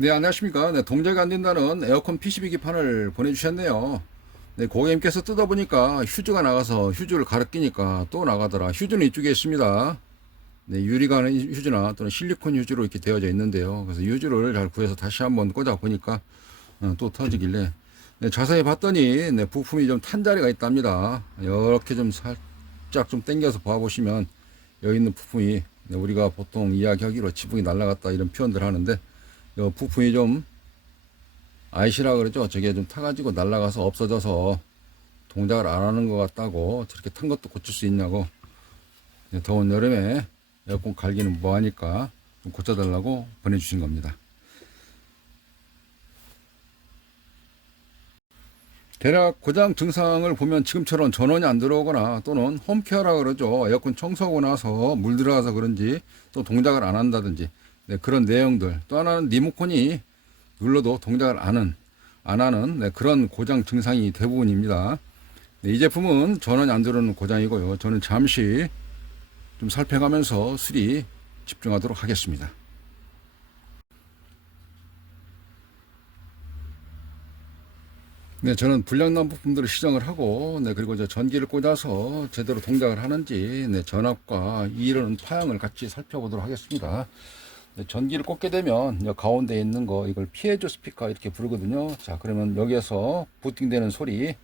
네, 안녕하십니까. 네, 동작이 안 된다는 에어컨 PCB 기판을 보내주셨네요. 네, 고객님께서 뜯어보니까 휴즈가 나가서 휴즈를 갈아 끼니까 또 나가더라. 휴즈는 이쪽에 있습니다. 네, 유리가 는 휴즈나 또는 실리콘 휴즈로 이렇게 되어져 있는데요. 그래서 휴즈를 잘 구해서 다시 한번 꽂아 보니까 또 터지길래 네, 자세히 봤더니 네, 부품이 좀 탄 자리가 있답니다. 이렇게 좀 살짝 좀 당겨서 봐보시면 여기 있는 부품이 네, 우리가 보통 이야기하기로 지붕이 날아갔다 이런 표현들 하는데 이 부품이 좀 아이시라 그러죠. 저게 좀 타가지고 날아가서 없어져서 동작을 안 하는 것 같다고 저렇게 탄 것도 고칠 수 있냐고 더운 여름에 에어컨 갈기는 뭐하니까 좀 고쳐달라고 보내주신 겁니다. 대략 고장 증상을 보면 지금처럼 전원이 안 들어오거나 또는 홈케어라 그러죠. 에어컨 청소하고 나서 물 들어가서 그런지 또 동작을 안 한다든지 네, 그런 내용들. 또 하나는 리모컨이 눌러도 동작을 안 하는 네, 그런 고장 증상이 대부분입니다. 네, 이 제품은 전원이 안 들어오는 고장이고요. 저는 잠시 좀 살펴가면서 수리 집중하도록 하겠습니다. 네, 저는 불량난 부품들을 시정을 하고, 네, 그리고 이제 전기를 꽂아서 제대로 동작을 하는지, 네, 전압과 이르는 파형을 같이 살펴보도록 하겠습니다. 네, 전기를 꽂게 되면 여 가운데 있는 거 이걸 피해줘 스피커 이렇게 부르거든요. 자, 그러면 여기에서 부팅되는 소리,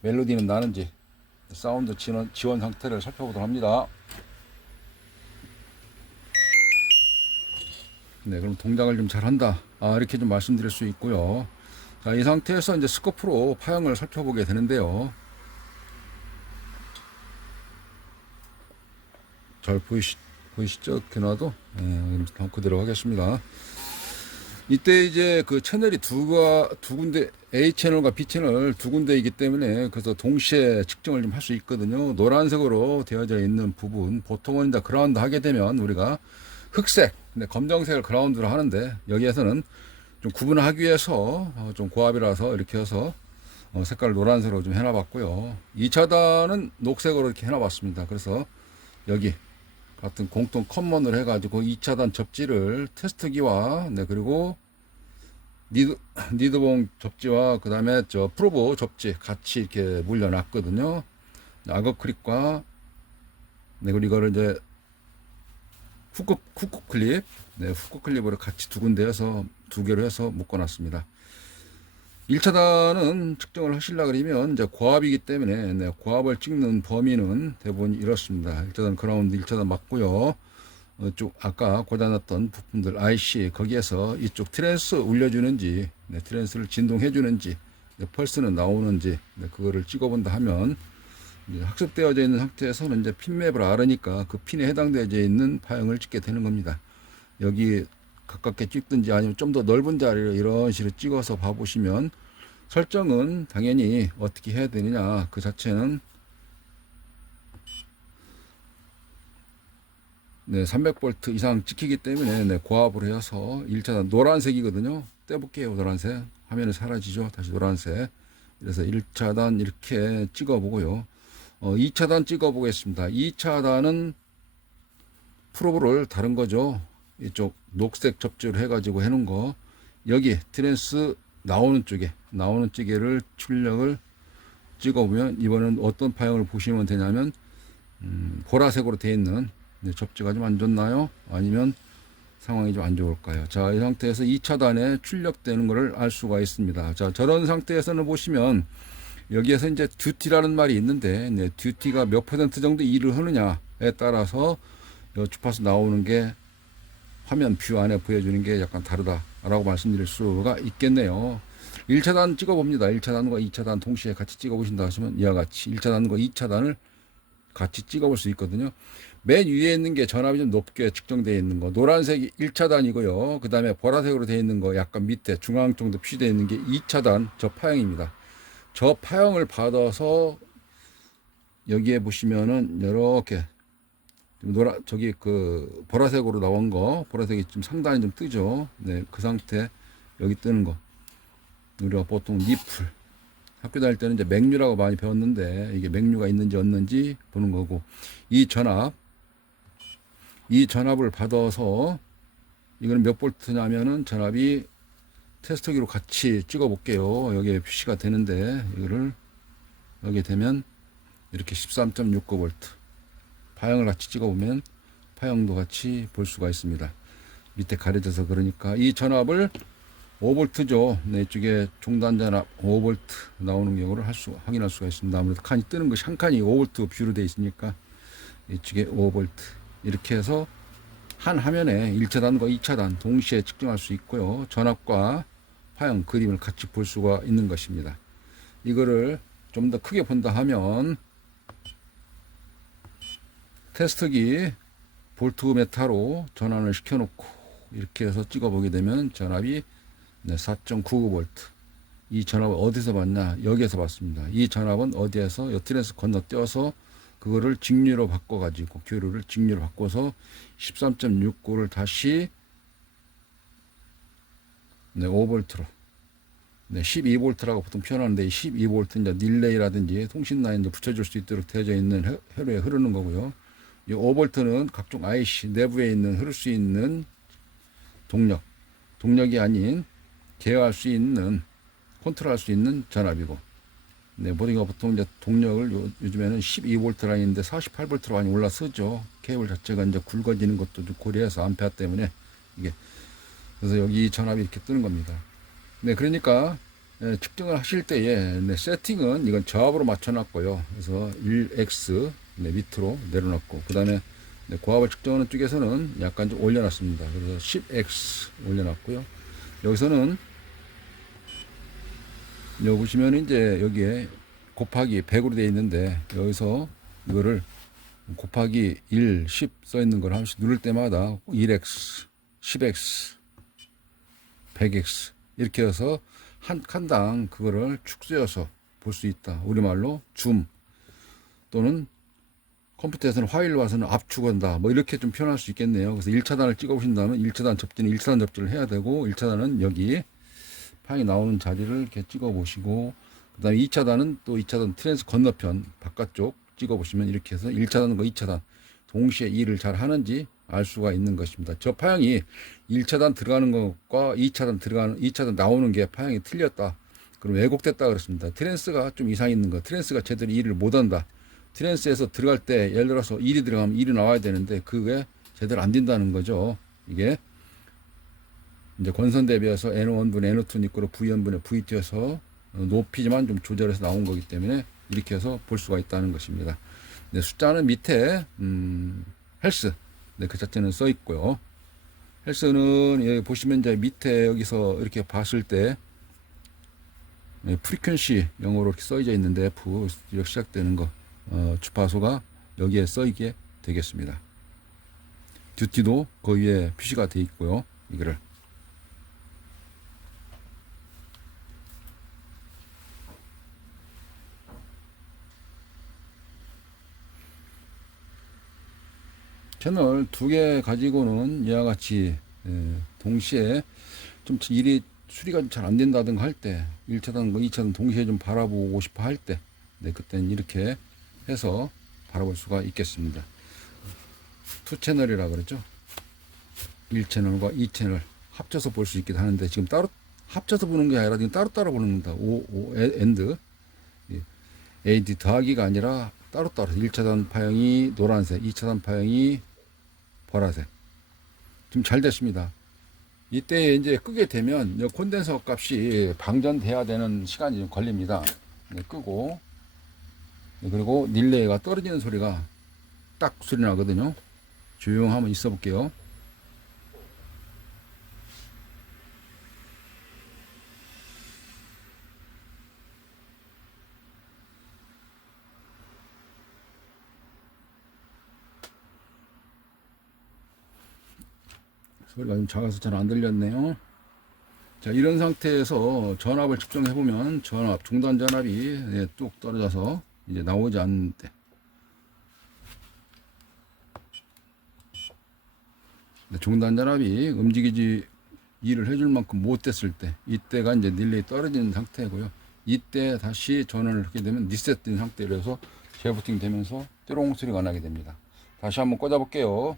멜로디는 나는지 사운드 지원 상태를 살펴보도록 합니다. 네, 그럼 동작을 좀 잘한다. 이렇게 좀 말씀드릴 수 있고요. 자, 이 상태에서 이제 스코프로 파형을 살펴보게 되는데요. 잘 보이시죠? 이렇게 놔도 네, 그대로 하겠습니다. 이때 이제 그 채널이 두 군데, A 채널과 B 채널 두 군데이기 때문에 그래서 동시에 측정을 좀 할 수 있거든요. 노란색으로 되어져 있는 부분, 보통은 이제 그라운드 하게 되면 우리가 흑색, 근데 검정색을 그라운드로 하는데 여기에서는 좀 구분하기 위해서 좀 고압이라서 이렇게 해서 색깔을 노란색으로 좀 해놔봤고요. 2차단은 녹색으로 이렇게 해놔봤습니다. 그래서 여기 같은 공통 커먼을 해가지고 2차단 접지를 테스트기와 네, 그리고 니드봉 접지와 그 다음에 저 프로보 접지 같이 이렇게 물려놨거든요. 악어 클립과 네, 그리고 이거를 이제 후크 클립, 네, 후크 클립으로 같이 두 군데에서 두 개로 해서 묶어놨습니다. 1차단은 측정을 하시려고 그러면 이제 고압이기 때문에 네, 고압을 찍는 범위는 대부분 이렇습니다. 1차단 그라운드 1차단 맞고요. 쭉 아까 고장났던 부품들 IC 거기에서 이쪽 트랜스 울려주는지 네, 트랜스를 진동해 주는지 네, 펄스는 나오는지 네, 그거를 찍어본다 하면 학습되어져 있는 상태에서는 이제 핀맵을 알으니까 그 핀에 해당되어져 있는 파형을 찍게 되는 겁니다. 여기 가깝게 찍든지 아니면 좀 더 넓은 자리를 이런 식으로 찍어서 봐보시면 설정은 당연히 어떻게 해야 되느냐 그 자체는 네, 300V 이상 찍히기 때문에 네, 고압으로 해서 1차단 노란색이거든요. 떼볼게요. 노란색 화면에 사라지죠. 다시 노란색. 그래서 1차단 이렇게 찍어보고요. 2차단 찍어보겠습니다. 2차단은 프로브를 다른 거죠. 이쪽 녹색 접지를 해가지고 해놓은 거 여기 트랜스 나오는 쪽에를 출력을 찍어보면 이번엔 어떤 파형을 보시면 되냐면 보라색으로 되어 있는 접지가 좀 안 좋나요? 아니면 상황이 좀 안 좋을까요? 자, 이 상태에서 2차단에 출력되는 것을 알 수가 있습니다. 자, 저런 상태에서는 보시면 여기에서 이제 듀티라는 말이 있는데 네, 듀티가 몇 퍼센트 정도 일을 하느냐에 따라서 주파수 나오는 게 화면 뷰 안에 보여주는 게 약간 다르다라고 말씀드릴 수가 있겠네요. 1차단 찍어봅니다. 1차단과 2차단 동시에 같이 찍어보신다 하시면 이와 같이 1차단과 2차단을 같이 찍어볼 수 있거든요. 맨 위에 있는 게 전압이 좀 높게 측정되어 있는 거 노란색이 1차단이고요. 그 다음에 보라색으로 되어 있는 거 약간 밑에 중앙 정도 표시되어 있는 게 2차단 저 파형입니다. 저 파형을 받아서 여기에 보시면은 이렇게 저기 그 보라색으로 나온 거 보라색이 좀 상단이 좀 뜨죠. 네, 그 상태 여기 뜨는 거 우리가 보통 니플 학교 다닐 때는 이제 맥류라고 많이 배웠는데 이게 맥류가 있는지 없는지 보는 거고 이 전압을 받아서 이거는 몇 볼트냐면은 전압이 테스터기로 같이 찍어 볼게요. 여기에 표시가 되는데 이거를 여기 되면 이렇게 13.69V 파형을 같이 찍어 보면 파형도 같이 볼 수가 있습니다. 밑에 가려져서 그러니까 이 전압을 5V죠. 네, 이쪽에 종단 전압 5V 나오는 경우를 확인할 수가 있습니다. 아무래도 칸이 뜨는 것이 한 칸이 5V 뷰로 되어 있으니까 이쪽에 5V 이렇게 해서 한 화면에 1차단과 2차단 동시에 측정할 수 있고요. 전압과 파형 그림을 같이 볼 수가 있는 것입니다. 이거를 좀 더 크게 본다 하면 테스트기 볼트메타로 전환을 시켜놓고 이렇게 해서 찍어보게 되면 전압이 4.99V. 이 전압을 어디서 봤냐? 여기에서 봤습니다. 이 전압은 어디에서 트랜스 건너뛰어서 그거를 직류로 바꿔가지고 교류를 직류로 바꿔서 13.69를 다시 5V로 12V라고 보통 표현하는데 12V 이제 릴레이라든지 통신 라인에 붙여줄 수 있도록 되어져 있는 회로에 흐르는 거고요. 이 5V는 각종 IC 내부에 있는 흐를 수 있는 동력이 아닌 제어할 수 있는 컨트롤할 수 있는 전압이고, 우리가 보통 이제 동력을 요즘에는 12V 라인인데 48V로 많이 올라서죠. 케이블 자체가 이제 굵어지는 것도 좀 고려해서 암페어 때문에 이게 그래서 여기 전압이 이렇게 뜨는 겁니다. 그러니까 측정을 하실 때에 세팅은 이건 저압으로 맞춰놨고요. 그래서 1X 밑으로 내려놨고 그 다음에 고압을 측정하는 쪽에서는 약간 좀 올려놨습니다. 그래서 10X 올려놨고요. 여기서는 여기 보시면 이제 여기에 곱하기 100으로 되어 있는데 여기서 이거를 곱하기 1, 10 써 있는 걸 한 번씩 누를 때마다 1X, 10X, 100X 이렇게 해서 한 칸당 그거를 축소해서 볼 수 있다. 우리말로 줌 또는 컴퓨터에서는 화일로 와서는 압축한다. 뭐 이렇게 좀 표현할 수 있겠네요. 그래서 1차단을 찍어 보신다면 1차단 접지는 1차단 접지를 해야 되고 1차단은 여기 파형이 나오는 자리를 이렇게 찍어 보시고 그 다음에 2차단은 또 2차단 트랜스 건너편 바깥쪽 찍어 보시면 이렇게 해서 1차단과 2차단 동시에 일을 잘 하는지 알 수가 있는 것입니다. 저 파형이 1차단 들어가는 것과 2차단 나오는 게 파형이 틀렸다. 그럼 왜곡됐다 그렇습니다. 트랜스가 좀 이상 있는 거. 트랜스가 제대로 일을 못 한다. 트랜스에서 들어갈 때 예를 들어서 1이 들어가면 1이 나와야 되는데 그게 제대로 안 된다는 거죠. 이게 이제 권선 대비해서 N1분 N2 니꼬로 V1분의 V2에서 높이지만 좀 조절해서 나온 거기 때문에 이렇게 해서 볼 수가 있다는 것입니다. 숫자는 밑에 헬스 그 자체는 써 있고요. 헬스는 여기 보시면 이제 밑에 여기서 이렇게 봤을 때 프리퀀시 영어로 이렇게 써져 있는데 F 이렇게 시작되는 거 주파수가 여기에 써있게 되겠습니다. 듀티도 그 위에 표시가 되어 있고요. 이거를 채널 2개 가지고는 이와 같이 동시에 좀 일이 수리가 잘 안 된다든가 할 때 1차단, 2차단 동시에 좀 바라보고 싶어 할 때 그때는 이렇게 해서 바라볼 수가 있겠습니다. 2채널이라 그러죠. 1채널과 2채널 합쳐서 볼 수 있기도 하는데 지금 따로 합쳐서 보는 게 아니라 지금 따로따로 보는 겁니다. 엔드 AD 더하기가 아니라 따로따로 1차단 파형이 노란색, 2차단 파형이 보라색. 좀 잘 됐습니다. 이때 이제 끄게 되면 콘덴서 값이 방전돼야 되는 시간이 좀 걸립니다. 끄고 그리고 릴레이가 떨어지는 소리가 딱 소리 나거든요. 조용하면 있어 볼게요. 소리가 좀 작아서 잘 안 들렸네요. 자, 이런 상태에서 전압을 측정해 보면 중단 전압이 뚝 떨어져서 이제 나오지 않는데 중단 전압이 움직이지 일을 해줄 만큼 못 됐을 때 이때가 이제 릴레이 떨어지는 상태고요. 이때 다시 전원을 하게 되면 리셋된 상태로 해서 재부팅 되면서 띠롱 소리가 나게 됩니다. 다시 한번 꽂아 볼게요.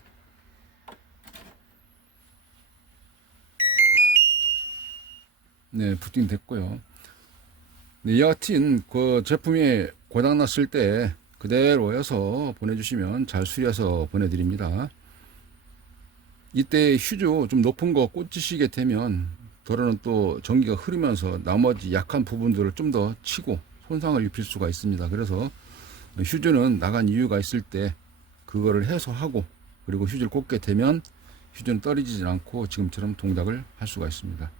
네, 부팅 됐고요. 네, 여하튼 그 제품이 고장 났을 때 그대로 해서 보내주시면 잘 수리해서 보내드립니다. 이때 휴즈 좀 높은 거 꽂으시게 되면 도로는 또 전기가 흐르면서 나머지 약한 부분들을 좀 더 치고 손상을 입힐 수가 있습니다. 그래서 휴즈는 나간 이유가 있을 때 그거를 해소하고, 그리고 휴즈를 꽂게 되면 휴즈는 떨어지지 않고 지금처럼 동작을 할 수가 있습니다.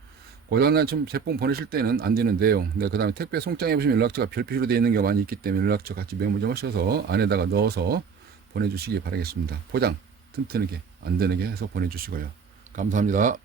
고장난 제품 보내실 때는 안 되는 내용, 네, 그 다음에 택배 송장에 보시면 연락처가 별표로 되어 있는 게 많이 있기 때문에 연락처 같이 메모 좀 하셔서 안에다가 넣어서 보내주시기 바라겠습니다. 포장 튼튼하게 안전하게 해서 보내주시고요. 감사합니다.